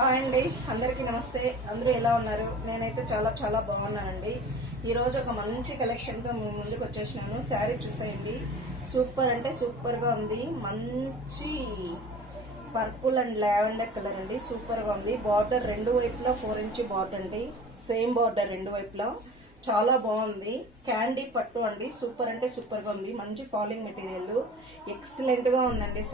Hi అండి, అందరికీ నమస్తే. అందరూ ఎలా ఉన్నారు? నేనైతే చాలా చాలా బాగున్నానండి. ఈరోజు ఒక మంచి కలెక్షన్తో ముందుకు వచ్చేసినాను. శారీ చూసేయండి, సూపర్ అంటే సూపర్గా ఉంది. మంచి పర్పుల్ అండ్ లావెండర్ కలర్ అండి, సూపర్గా ఉంది. బార్డర్ రెండు వైపులా 4 ఇంచ్ బార్డర్ అండి, సేమ్ బార్డర్ రెండు వైపులా చాలా బాగుంది. క్యాండీ పట్టు అండి, సూపర్ అంటే సూపర్గా ఉంది. మంచి ఫాలింగ్ మెటీరియల్, ఎక్సలెంట్గా ఉందండి.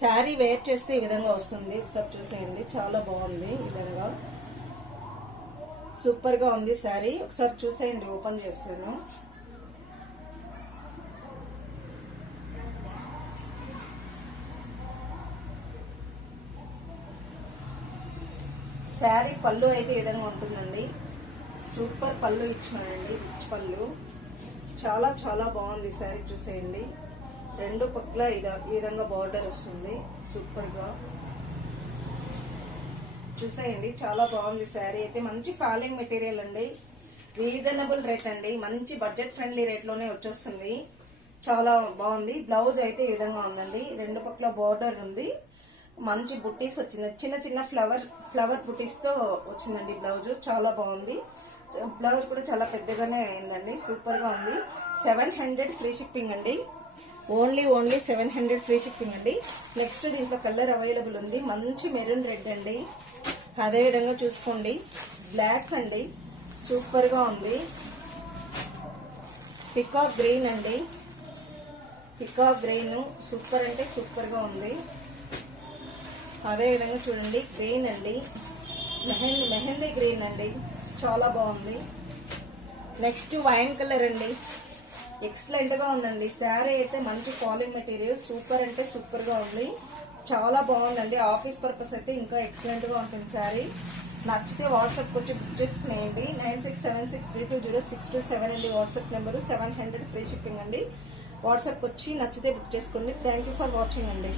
శారీ వేర్ చేస్తే ఈ విధంగా వస్తుంది. ఒకసారి చూసేయండి, చాలా బాగుంది. ఈ విధంగా సూపర్ గా ఉంది శారీ. ఒకసారి చూసేయండి, ఓపెన్ చేస్తాను. శారీ పళ్ళు అయితే ఈ విధంగా ఉంటుందండి. సూపర్ పళ్ళు ఇచ్చినానండి, రిచ్ పళ్ళు. చాలా చాలా బాగుంది శారీ. చూసేయండి, రెండు పక్కల ఈ విధంగా బార్డర్ వస్తుంది. సూపర్ గా చూసేయండి, చాలా బాగుంది శారీ అయితే. మంచి ఫాలింగ్ మెటీరియల్ అండి, రీజనబుల్ రేట్ అండి, మంచి బడ్జెట్ ఫ్రెండ్లీ రేట్ లోనే వచ్చేస్తుంది. చాలా బాగుంది. బ్లౌజ్ అయితే ఈ విధంగా ఉందండి, రెండు పక్కల బార్డర్ ఉంది. మంచి బుట్టీస్ వచ్చింది, చిన్న చిన్న ఫ్లవర్ బుట్టీస్ తో వచ్చిందండి బ్లౌజ్. చాలా బాగుంది. బ్లౌజ్ కూడా చాలా పెద్దగానే అయిందండి, సూపర్ గా ఉంది. 700 ఫ్రీ షిప్పింగ్ అండి. ఓన్లీ 700 ఫ్రీ షిప్పింగ్ అండి. నెక్స్ట్ దీంట్లో కలర్ అవైలబుల్ ఉంది. మంచి మెరూన్ రెడ్ అండి, అదే విధంగా చూసుకోండి. బ్లాక్ అండి, సూపర్ గా ఉంది. పికాక్ గ్రీన్ అండి, పికాక్ గ్రీన్ సూపర్ అంటే సూపర్ గా ఉంది. అదే విధంగా చూడండి, గ్రీన్ అండి, మెహందీ గ్రీన్ అండి, చాలా బాగుంది. నెక్స్ట్ వైన్ కలర్ అండి, ఎక్సలెంట్ గా ఉందండి. శారీ అయితే మంచి ఫాలింగ్ మెటీరియల్, సూపర్ అంటే సూపర్ గా ఉంది. చాలా బాగుందండి. ఆఫీస్ పర్పస్ అయితే ఇంకా ఎక్సలెంట్ గా ఉంటుంది శారీ. నచ్చితే వాట్సాప్ వచ్చి బుక్ చేసుకునేయండి. 9676320627 అండి వాట్సాప్ నెంబరు. 700 ఫ్రీ షిప్పింగ్ అండి. వాట్సాప్ వచ్చి నచ్చితే బుక్ చేసుకోండి. థ్యాంక్ ఫర్ వాచింగ్ అండి.